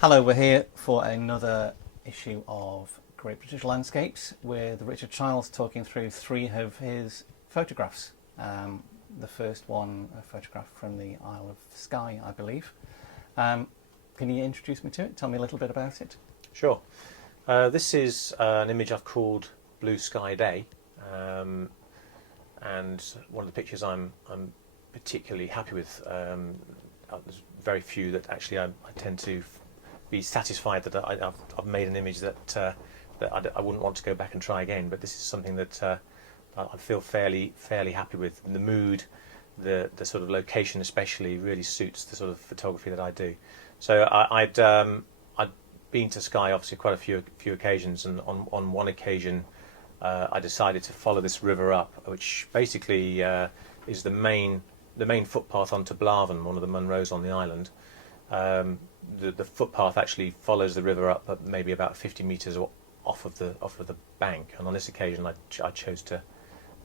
Hello, we're here for another issue of Great British Landscapes with Richard Childs talking through three of his photographs. The first one, a photograph from the Isle of Skye, I believe. Can you introduce me to it? Tell me a little bit about it. Sure. This is an image I've called Blue Sky Day, and one of the pictures I'm particularly happy with. There's very few that actually I tend to be satisfied that I've made an image that I wouldn't want to go back and try again. But this is something that I feel fairly happy with. And the mood, the sort of location especially, really suits the sort of photography that I do. So I'd been to Skye obviously quite a few occasions, and on one occasion I decided to follow this river up, which basically is the main footpath onto Blavan, one of the Munros on the island. The footpath actually follows the river up at maybe about 50 metres off of the bank, and on this occasion I chose to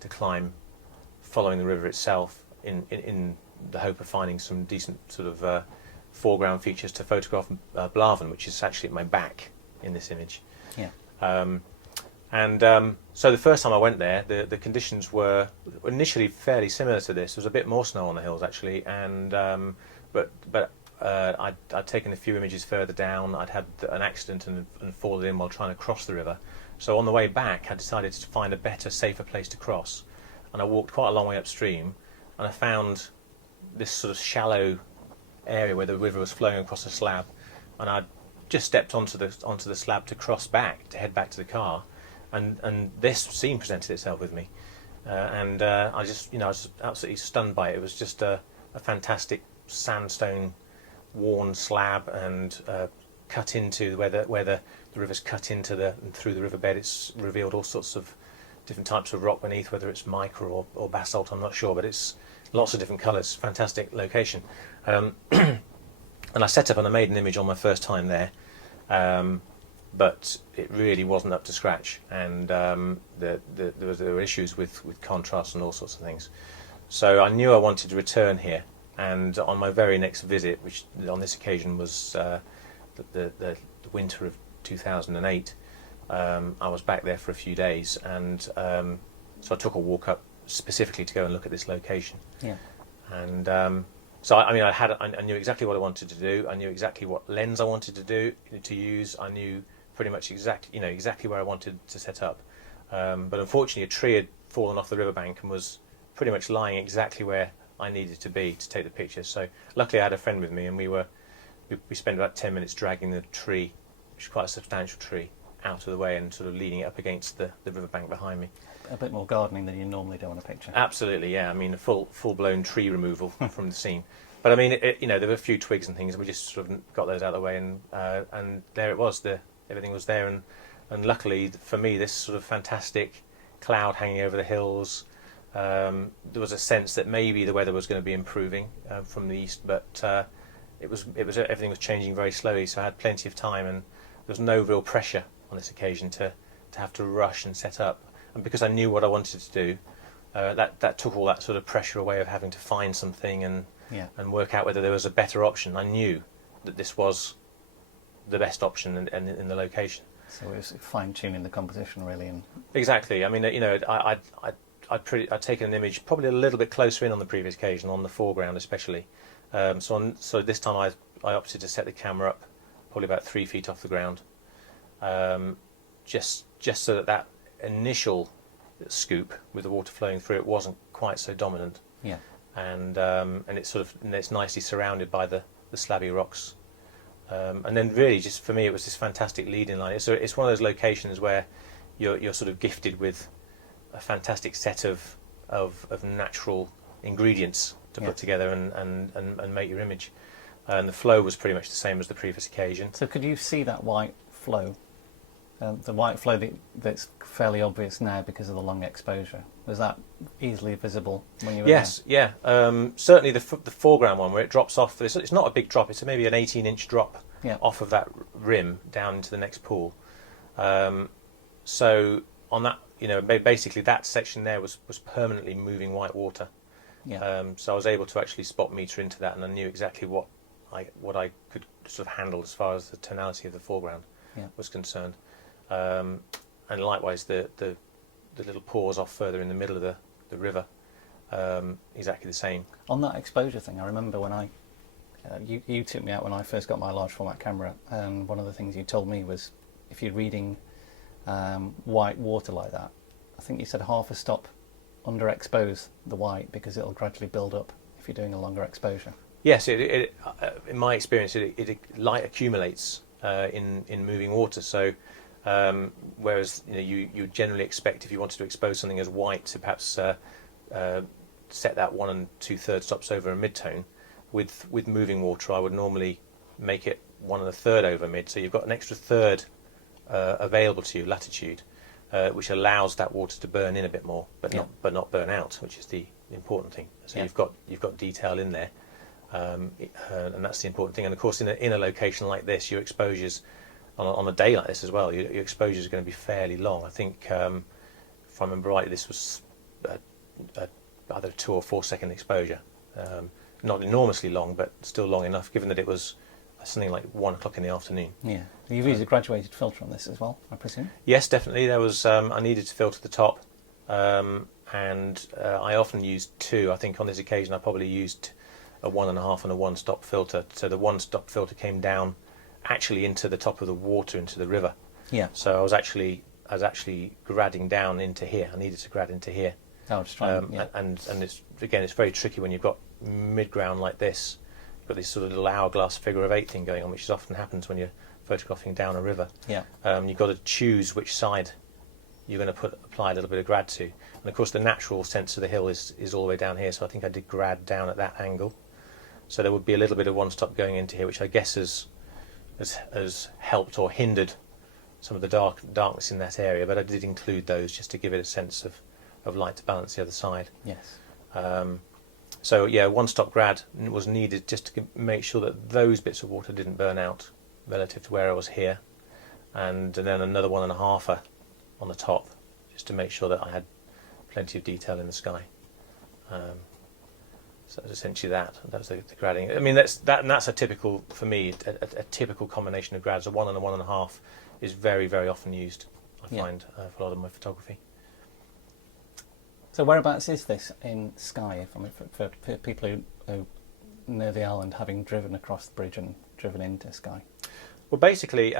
climb following the river itself in the hope of finding some decent sort of foreground features to photograph Blavan, which is actually at my back in this image. Yeah. So the first time I went there, the conditions were initially fairly similar to this. There was a bit more snow on the hills actually, and but I'd taken a few images further down. I'd had an accident and fallen in while trying to cross the river. So on the way back, I decided to find a better, safer place to cross, and I walked quite a long way upstream, and I found this sort of shallow area where the river was flowing across a slab, and I just stepped onto the slab to cross back, to head back to the car, and this scene presented itself with me, and I was absolutely stunned by it. It was just a fantastic sandstone worn slab, and cut into where the river's cut into and through the riverbed. It's revealed all sorts of different types of rock beneath, whether it's mica or basalt, I'm not sure, but it's lots of different colours. Fantastic location. And I set up and I made an image on my first time there, but it really wasn't up to scratch, and there were issues with contrast and all sorts of things. So I knew I wanted to return here, and on my very next visit, which on this occasion was the winter of 2008, I was back there for a few days, and so I took a walk up specifically to go and look at this location. Yeah. And so I knew exactly what I wanted to do. I knew exactly what lens I wanted to use. I knew pretty much exactly where I wanted to set up. But unfortunately, a tree had fallen off the riverbank and was pretty much lying exactly where I needed to be to take the picture. So luckily, I had a friend with me, and we spent about 10 minutes dragging the tree, which is quite a substantial tree, out of the way and sort of leaning it up against the riverbank behind me. A bit more gardening than you normally do on a picture. Absolutely, yeah. I mean, a full-blown tree removal from the scene. But I mean, there were a few twigs and things, and we just sort of got those out of the way, and there it was. Everything was there, and luckily for me, this sort of fantastic cloud hanging over the hills. There was a sense that maybe the weather was going to be improving from the east, but everything was changing very slowly. So I had plenty of time, and there was no real pressure on this occasion to have to rush and set up. And because I knew what I wanted to do, that took all that sort of pressure away of having to find something and work out whether there was a better option. I knew that this was the best option and in the location. So it was fine-tuning the composition, really. And exactly. I mean, I'd taken an image probably a little bit closer in on the previous occasion, on the foreground especially. So this time I opted to set the camera up probably about 3 feet off the ground, just so that initial scoop with the water flowing through it wasn't quite so dominant. Yeah. And it's nicely surrounded by the slabby rocks. And then really, just for me, it was this fantastic lead-in line. It's one of those locations where you're sort of gifted with a fantastic set of natural ingredients to put together and make your image. And the flow was pretty much the same as the previous occasion. So could you see that white flow? The white flow that's fairly obvious now because of the long exposure. Was that easily visible when you were Yes, there? yeah. Certainly the foreground one where it drops off. It's not a big drop. It's maybe an 18-inch drop off of that rim down into the next pool. So on that, basically that section there was permanently moving white water. Yeah. So I was able to actually spot meter into that, and I knew exactly what what I could sort of handle as far as the tonality of the foreground was concerned. And likewise, the little pause off further in the middle of the river, exactly the same. On that exposure thing, I remember when you took me out when I first got my large format camera, and one of the things you told me was if you're reading white water like that, I think you said half a stop underexpose the white because it'll gradually build up if you're doing a longer exposure. Yes, in my experience, light accumulates in moving water. So whereas you generally expect, if you wanted to expose something as white, to perhaps set that 1 2/3 stops over a mid-tone. With moving water, I would normally make it 1 1/3 over mid, so you've got an extra third available to you, latitude, which allows that water to burn in a bit more, but not burn out, which is the important thing. So you've got detail in there, and that's the important thing. And of course, in a location like this, your exposures on a day like this as well, your exposures are going to be fairly long. I think, if I remember rightly, this was either a 2 or 4 second exposure. Not enormously long, but still long enough, given that it was something like 1 o'clock in the afternoon. Yeah. You've used a graduated filter on this as well, I presume? Yes, definitely. There was I needed to filter the top, and I often used 2. I think on this occasion I probably used a 1.5 and a 1-stop filter. So the 1-stop filter came down actually into the top of the water, into the river. Yeah. So I was actually gradding down into here. I needed to grad into here. Oh, just trying. And it's very tricky when you've got mid-ground like this. You've got this sort of little hourglass figure of 8 thing going on, which often happens when you're photographing down a river. Yeah. You've got to choose which side you're going to apply a little bit of grad to. And of course, the natural sense of the hill is all the way down here, so I think I did grad down at that angle. So there would be a little bit of 1-stop going into here, which I guess has helped or hindered some of the darkness in that area. But I did include those just to give it a sense of light to balance the other side. Yes. So yeah, 1-stop grad was needed just to make sure that those bits of water didn't burn out relative to where I was here, and then another 1.5 on the top, just to make sure that I had plenty of detail in the sky. So it was essentially that was the gradding. I mean, that's a typical, for me, a typical combination of grads. A 1 and a 1.5 is very, very often used, I find, for a lot of my photography. So whereabouts is this in Skye? For people who know the island, having driven across the bridge and driven into Skye. Well, basically,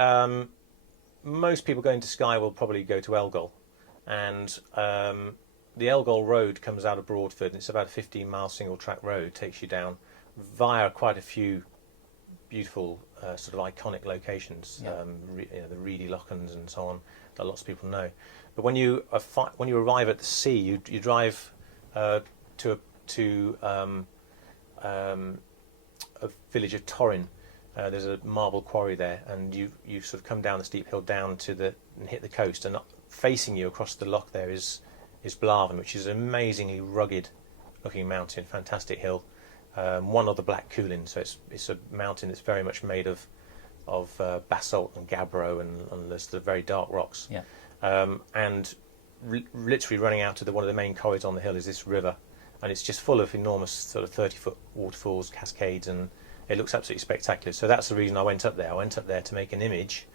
most people going to Skye will probably go to Elgol, and the Elgol road comes out of Broadford, and it's about a 15-mile single-track road. Takes you down via quite a few beautiful sort of iconic locations, the Reedy Lochans and so on, that lots of people know. But when you arrive at the sea, you drive to a village of Torrin. There's a marble quarry there, and you sort of come down the steep hill down and hit the coast, and facing you across the loch there is Blavan, which is an amazingly rugged looking mountain, fantastic hill. One of the Black Coolin, so it's a mountain that's very much made of basalt and gabbro and there's the very dark rocks. Yeah. And literally running out to one of the main corridors on the hill is this river, and it's just full of enormous sort of 30-foot waterfalls, cascades, and it looks absolutely spectacular. So that's the reason I went up there. I went up there to make an image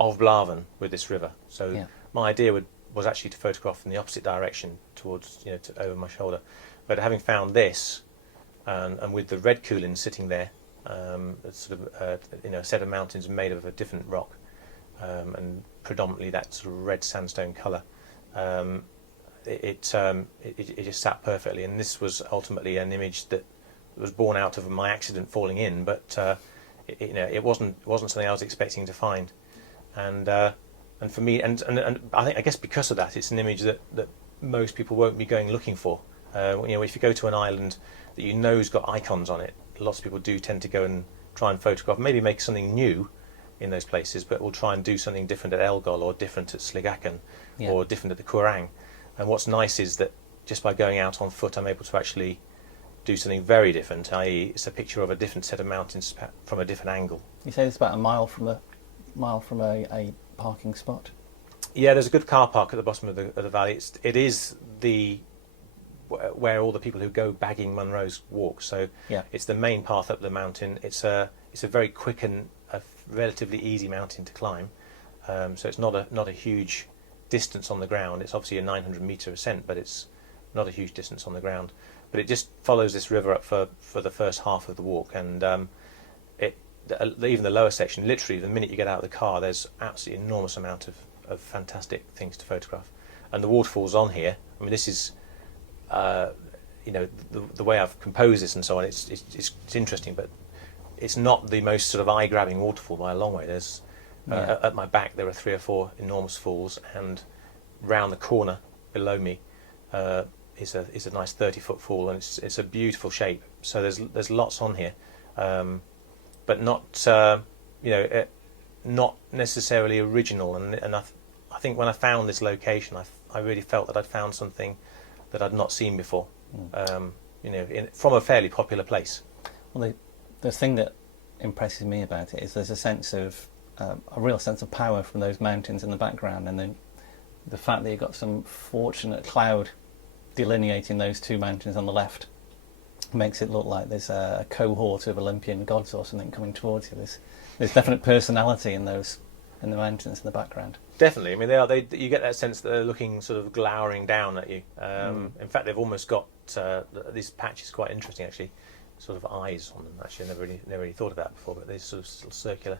of Blavan with this river. So my idea was actually to photograph in the opposite direction, towards over my shoulder. But having found this, and with the Red Coolin sitting there, sort of a set of mountains made of a different rock, and predominantly that sort of red sandstone colour, it just sat perfectly. And this was ultimately an image that was born out of my accident falling in, but it wasn't something I was expecting to find. And for me, and I guess because of that, it's an image that most people won't be going looking for. If you go to an island that you know's got icons on it, lots of people do tend to go and try and photograph, maybe make something new in those places, but we'll try and do something different at Elgol or different at Sligachen or different at the Currang. And what's nice is that just by going out on foot, I'm able to actually do something very different, i.e. it's a picture of a different set of mountains from a different angle. You say it's about a mile from a parking spot? Yeah, there's a good car park at the bottom of the valley. It is the where all the people who go bagging Munro's walk. So Yeah. it's the main path up the mountain. It's a very quick and a relatively easy mountain to climb. So it's not a huge distance on the ground. It's obviously a 900 metre ascent, but it's not a huge distance on the ground. But it just follows this river up for the first half of the walk, and even the lower section, literally the minute you get out of the car, there's absolutely enormous amount of fantastic things to photograph. And the waterfalls on here, I mean, this is, the way I've composed this and so on, it's interesting, but it's not the most sort of eye-grabbing waterfall by a long way. There's at my back there are 3 or 4 enormous falls, and round the corner below me is a nice 30-foot fall, and it's a beautiful shape. So there's lots on here, but not not necessarily original. And I think when I found this location, I really felt that I'd found something that I'd not seen before. From a fairly popular place. Well, the thing that impresses me about it is there's a sense of a real sense of power from those mountains in the background, and then the fact that you've got some fortunate cloud delineating those 2 mountains on the left makes it look like there's a cohort of Olympian gods or something coming towards you. There's definite personality in the mountains in the background. Definitely. I mean, you get that sense that they're looking sort of glowering down at you. In fact, they've almost got this patch is quite interesting actually, sort of eyes on them. Actually, I never really thought of that before. But these sort of little circular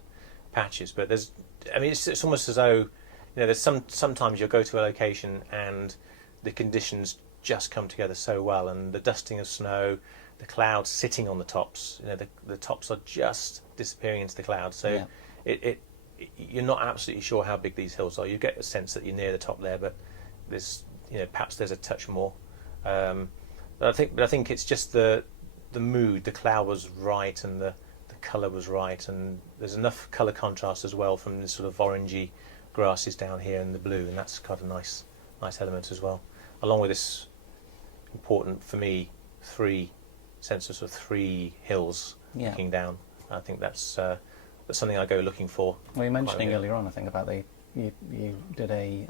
patches. But it's almost as though there's sometimes you'll go to a location and the conditions just come together so well, and the dusting of snow, the clouds sitting on the tops. The tops are just disappearing into the clouds. So you're not absolutely sure how big these hills are. You get a sense that you're near the top there, but there's perhaps there's a touch more. But I think it's just the mood. The cloud was right, and the colour was right, and there's enough colour contrast as well from the sort of orangey grasses down here and the blue, and that's kind of a nice element as well. Along with this important for me 3 hills looking down. I think that's something I go looking for. Well, you were mentioning earlier on, I think, about you did a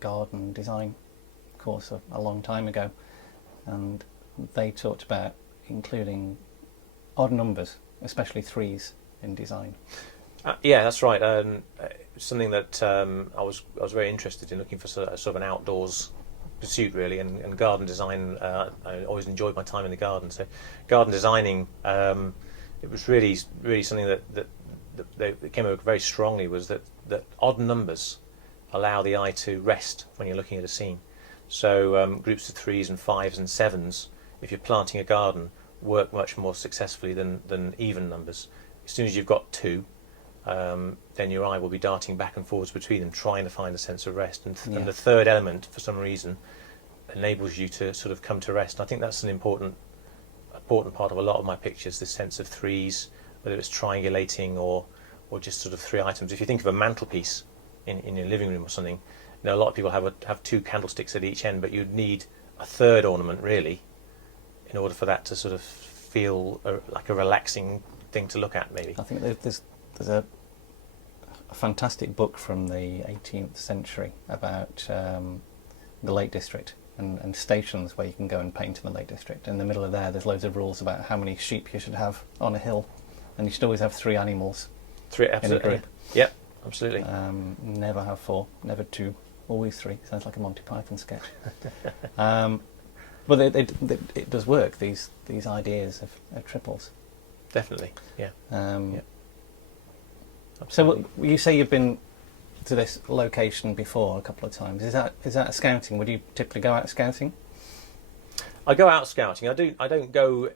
garden design course a long time ago, and they talked about including odd numbers, especially 3s, in design. Yeah, that's right. Something that I was very interested in, looking for sort of an outdoors pursuit really, and garden design. I always enjoyed my time in the garden, so garden designing. It was really something that came over very strongly, was that odd numbers allow the eye to rest when you're looking at a scene. So groups of 3s and 5s and 7s, if you're planting a garden, work much more successfully than even numbers. As soon as you've got 2, then your eye will be darting back and forwards between them, trying to find a sense of rest. And the 3rd element, for some reason, enables you to sort of come to rest. And I think that's an important part of a lot of my pictures, this sense of 3s, whether it's triangulating or just sort of 3 items. If you think of a mantelpiece in your living room or something, a lot of people have 2 candlesticks at each end, but you'd need a 3rd ornament really in order for that to sort of feel like a relaxing thing to look at, maybe. I think there's a fantastic book from the 18th century about the Lake District and stations where you can go and paint in the Lake District. In the middle of there's loads of rules about how many sheep you should have on a hill, and you should always have 3 animals. 3, absolutely. In a group. Yep, absolutely. Never have 4, never 2, always 3. Sounds like a Monty Python sketch. But it does work, these ideas of triples. Definitely, yeah. So you say you've been to this location before a couple of times. Is that scouting? Would you typically go out scouting? I go out scouting. I don't go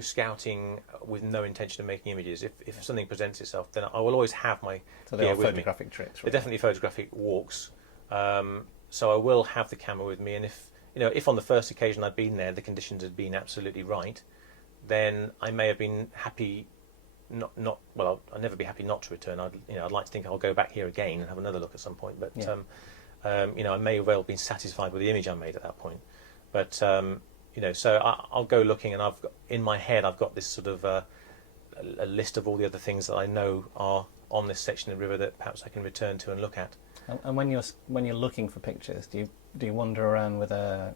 scouting with no intention of making images. If something presents itself, then I will always have my gear with photographic me. trips. They're definitely photographic walks. So I will have the camera with me, and if on the first occasion I'd been there, the conditions had been absolutely right, then I may have been happy. I'll never be happy not to return. I'd like to think I'll go back here again and have another look at some point. But I may well have been satisfied with the image I made at that point. But so I'll go looking, and in my head I've got this sort of a list of all the other things that I know are on this section of the river that perhaps I can return to and look at. And when you're looking for pictures, do you wander around with a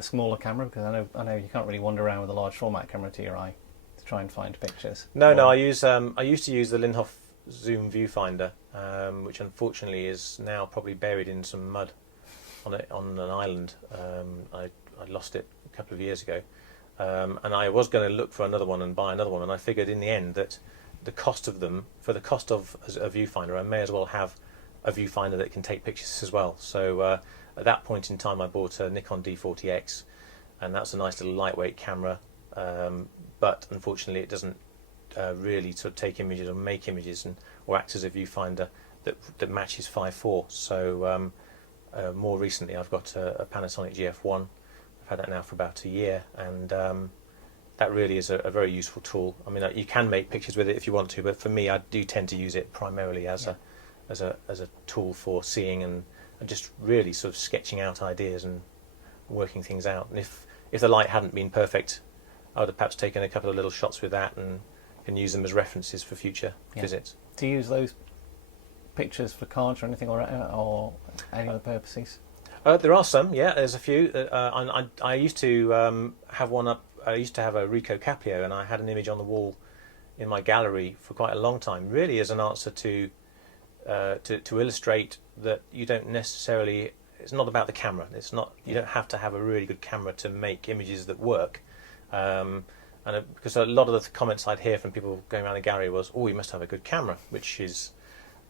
smaller camera? Because I know you can't really wander around with a large format camera to your eye to try and find pictures. No, I used to use the Linhof zoom viewfinder, which unfortunately is now probably buried in some mud on an island. I lost it a couple of years ago, and I was going to look for another one and buy another one, and I figured in the end that the cost of them, for the cost of a viewfinder, I may as well have a viewfinder that can take pictures as well. So at that point in time I bought a Nikon D40X, and that's a nice little lightweight camera, but unfortunately it doesn't really sort of take images or make images or act as a viewfinder that matches 5.4. So more recently I've got a Panasonic GF1. I've had that now for about a year, and that really is a very useful tool. I mean, you can make pictures with it if you want to, but for me I do tend to use it primarily as a tool for seeing and just really sort of sketching out ideas and working things out. And if the light hadn't been perfect, I would have perhaps taken a couple of little shots with that and can use them as references for future visits. Do you use those pictures for cards or anything, or any other purposes? There are some, yeah. There's a few. I used to have one up. I used to have a Ricoh Caprio, and I had an image on the wall in my gallery for quite a long time, really as an answer to illustrate that you don't necessarily. It's not about the camera. It's not. You don't have to have a really good camera to make images that work. Because a lot of the comments I'd hear from people going around the gallery was, "Oh, you must have a good camera," which is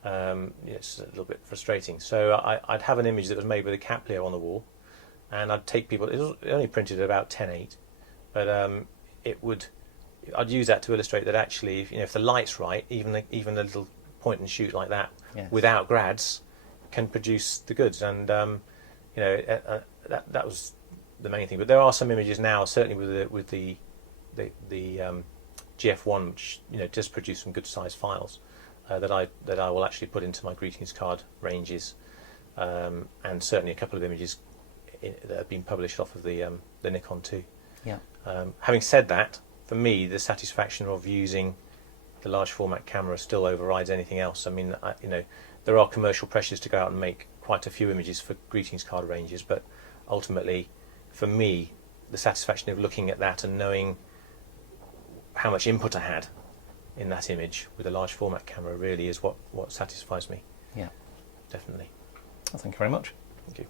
it's a little bit frustrating. So I'd have an image that was made with a Caprio on the wall, and I'd take people. It was only printed at about 10:8, but I'd use that to illustrate that actually, if the light's right, even a little point and shoot like that without grads can produce the goods. And that was the main thing. But there are some images now, certainly with the GF1, which does produce some good sized files that I will actually put into my greetings card ranges, and certainly a couple of images that have been published off of the Nikon too. Yeah. Having said that, for me, the satisfaction of using the large format camera still overrides anything else. I mean, there are commercial pressures to go out and make quite a few images for greetings card ranges, but ultimately, for me, the satisfaction of looking at that and knowing how much input I had in that image with a large format camera really is what satisfies me. Yeah. Definitely. Well, thank you very much. Thank you.